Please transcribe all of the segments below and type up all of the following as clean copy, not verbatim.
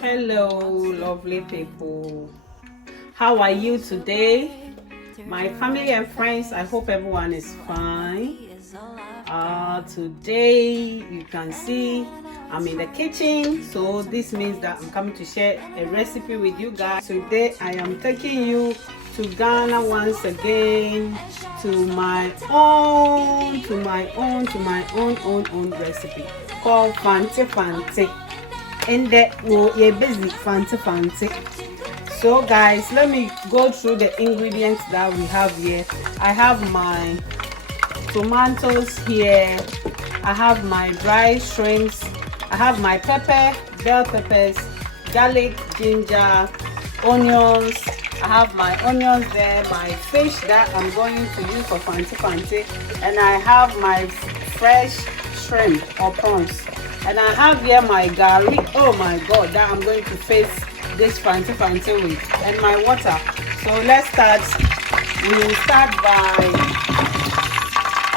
Hello, lovely people. How are you today? My family and friends, I hope everyone is fine. Today you can see I'm in the kitchen, so this means that I'm coming to share a recipe with you guys. Today I am taking you to Ghana once again, to my own recipe called Fante Fante. And that you're busy Fante Fante. So guys, let me go through the ingredients that we have here. I have my tomatoes here, I have my dry shrimps, I have my pepper, bell peppers, garlic, ginger, onions. I have my onions there, my fish that I'm going to use for Fante Fante, and I have my fresh shrimp or prawns. And I have here my garlic, oh my god, that I'm going to face this Fante Fante with, and my water. So let's start.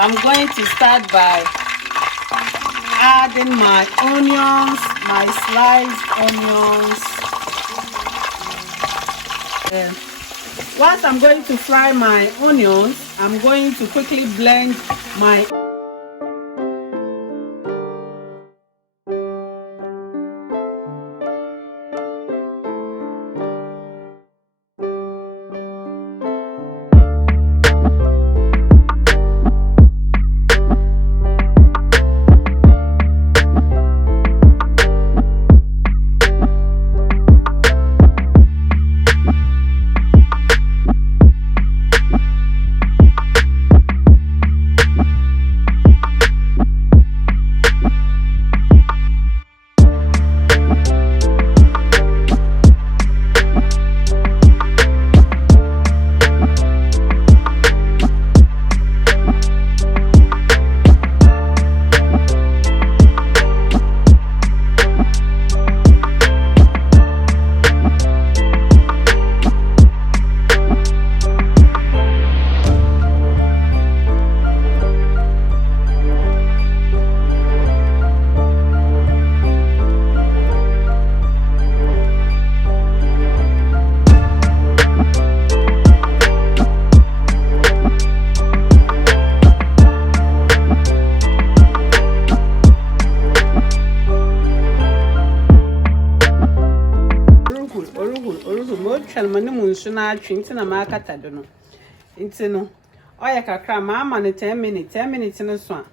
I'm going to start by adding my onions, my sliced onions. Whilst I'm going to fry my onions, I'm going to quickly blend my na twinti na makata do no nti no oya kakra ma ama ne 10 minutes no so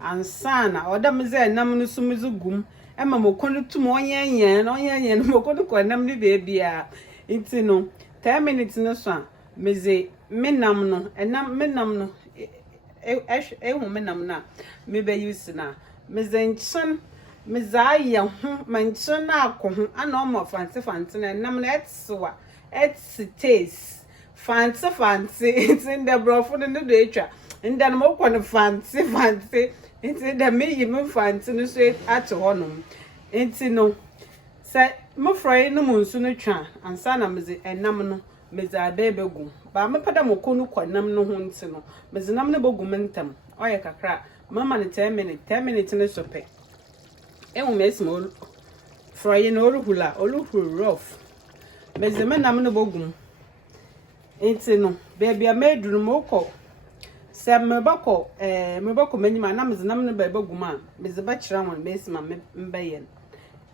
ansa na odam ze nam no so muzugum ema mokonu tum onyenyen no mokonu ko nam ni bebia nti no 10 minutes no so meze menam no enam menam no ehu menam na me be use na meze nchen mezaye ho manchen na akoho ana omo Fante Fante na nam na etsewa it's taste Fante Fante. It's in the broth and the nature. And then more on Fante Fante. It's in the me even Fante no straight at honum. It's no say my friend no moon soon chan and sana mizi and namno miza baby gum. But I'm a padamokunu kwa nam no huntino. Mizinam no bogumentum. Oya kakra. Mamma 10 minutes in a sope. E will miss more frying hula rough. Mezeme nam no bogum enti no baby a medru moko se mebako manyima na mezenam no ba bogum a meze ba kira won mesima mbeyen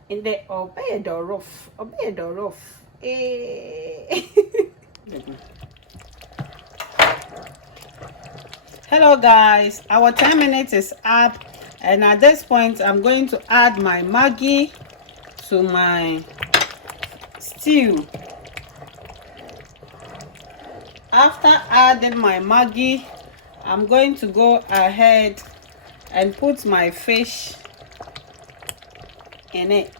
inde obey the rough Hello guys, our 10 minutes is up, and at this point I'm going to add my Maggie to my stew. After adding my Maggie, I'm going to go ahead and put my fish in it.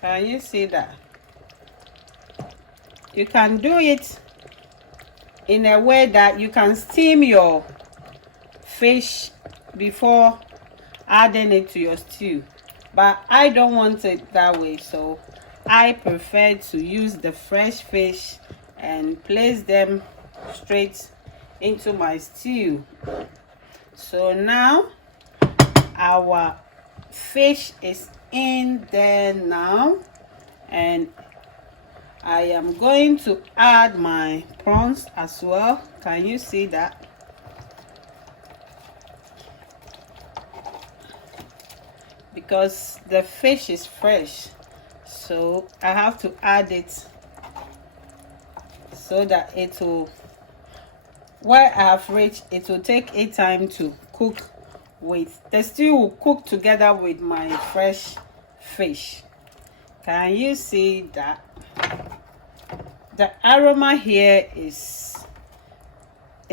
Can you see that? You can do it in a way that you can steam your fish before adding it to your stew, but I don't want it that way, so I prefer to use the fresh fish and place them straight into my stew. So now our fish is in there now, and I am going to add my prawns as well. Can you see that? Because the fish is fresh, so I have to add it so that it will, where I have reached, it will take a time to cook with the stew, will cook together with my fresh fish. Can you see that? The aroma here is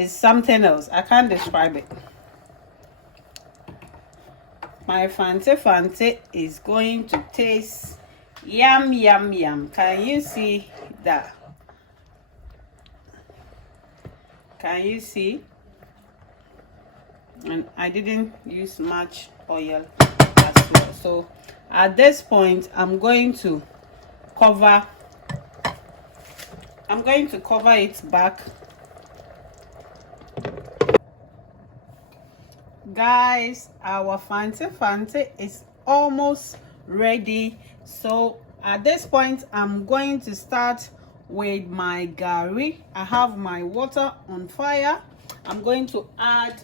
something else. I can't describe it. My Fante Fante is going to taste yum yum yum. Can you see that? Can you see? And I didn't use much oil as well. So at this point, I'm going to cover it back. Guys, our Fante Fante is almost ready. So at this point, I'm going to start with my gari. I have my water on fire. I'm going to add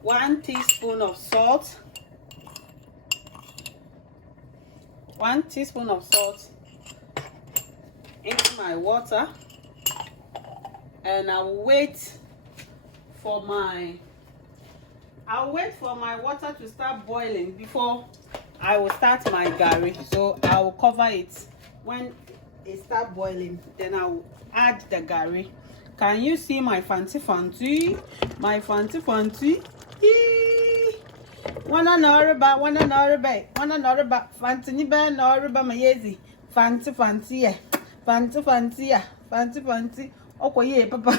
1 teaspoon of salt. 1 teaspoon of salt into my water, and I'll wait for my water to start boiling before I will start my gari. So I will cover it. When it starts boiling, then I will add the gari. Can you see my Fante Fante? My Fante Fante. Wanna know about Fante ni ba no reba mayezi. Fante Fante ya. Fante Fante ya. Fante Fante. Okoye papa.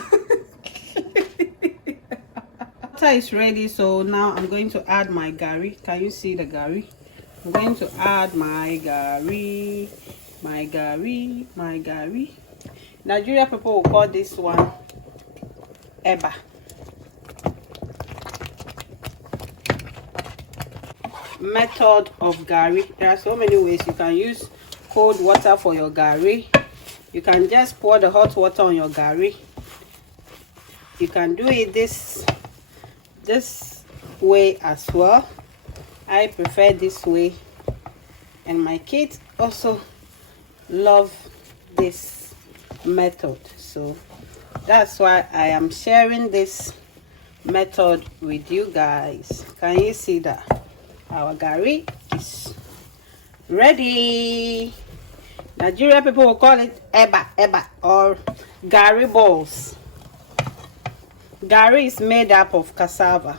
Water is ready, so now I'm going to add my gari. Can you see the gari? I'm going to add my gari. My gari. Nigeria people will call this one eba. Method of gari. There are so many ways. You can use cold water for your gari. You can just pour the hot water on your gari. You can do it this way as well. I prefer this way, and my kids also love this method, so that's why I am sharing this method with you guys. Can you see that our gari is ready? Nigeria people will call it eba or gari balls. Gari is made up of cassava,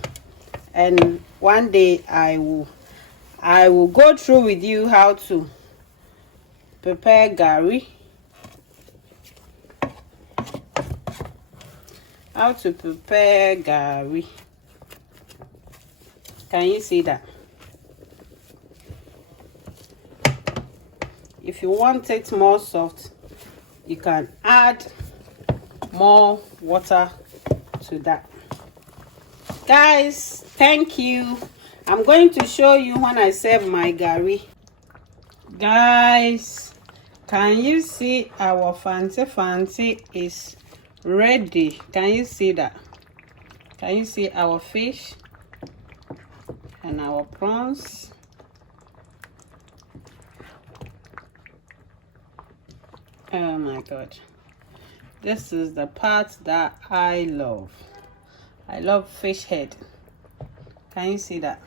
and one day I will go through with you how to prepare gari. How to prepare gari. Can you see that? If you want it more soft, you can add more water to that. Guys, thank you. I'm going to show you when I serve my gari. Guys, can you see our Fante Fante is ready? Can you see that? Can you see our fish and our prawns? Oh my god, this is the part that I love. I love fish head. Can you see that?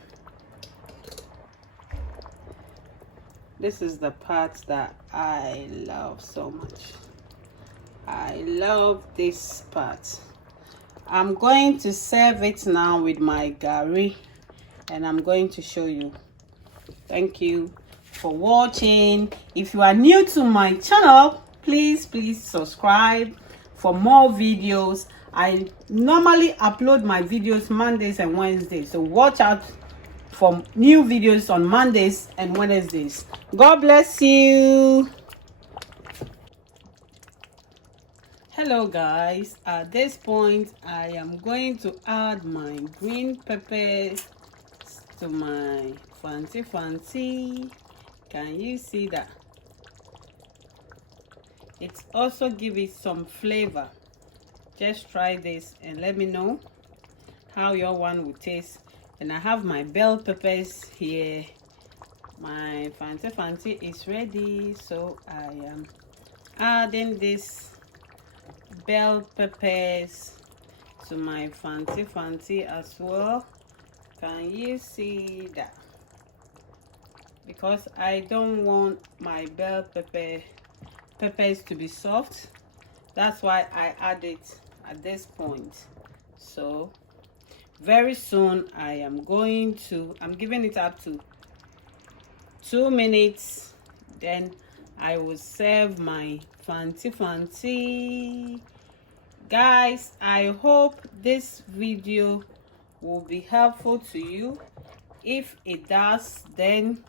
This is the part that I love so much. I love this part. I'm going to serve it now with my gari, and I'm going to show you. Thank you for watching. If you are new to my channel, please subscribe for more videos. I normally upload my videos Mondays and Wednesdays, so watch out for new videos on Mondays and Wednesdays. God bless you. Hello guys, at this point I am going to add my green peppers to my Fante Fante. Can you see that? It's also give it some flavor. Just try this and let me know how your one will taste. And I have my bell peppers here. My Fante Fante is ready, so I am adding this bell peppers to my Fante Fante as well. Can you see that? Because I don't want my bell peppers to be soft, that's why I add it at this point. So very soon I'm giving it up to 2 minutes, then I will serve my Fante Fante. Guys, I hope this video will be helpful to you. If it does, then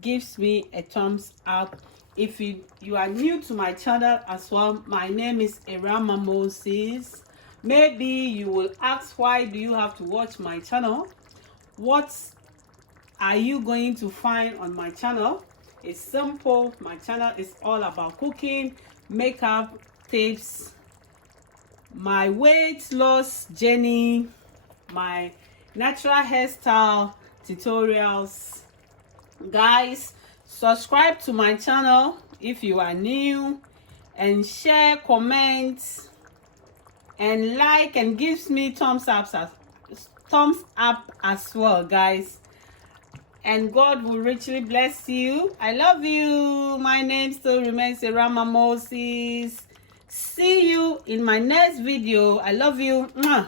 gives me a thumbs up. If you are new to my channel as well, my name is Erama Moses. Maybe you will ask, why do you have to watch my channel? What are you going to find on my channel? It's simple. My channel is all about cooking, makeup tips, my weight loss journey, my natural hairstyle tutorials. Guys, subscribe to my channel if you are new, and share, comment, and like, and gives me thumbs up as well, guys. And God will richly bless you. I love you. My name still remains Erama Moses. See you in my next video. I love you. Mwah.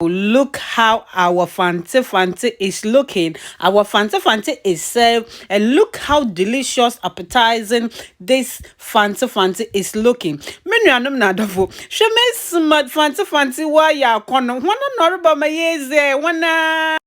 Look how our Fante Fante is looking. Our Fante Fante is served, and look how delicious, appetizing this Fante Fante is looking. Menu anum na dafo. Sheme smart Fante Fante wa ya kono. Wana noriba mayeze wana.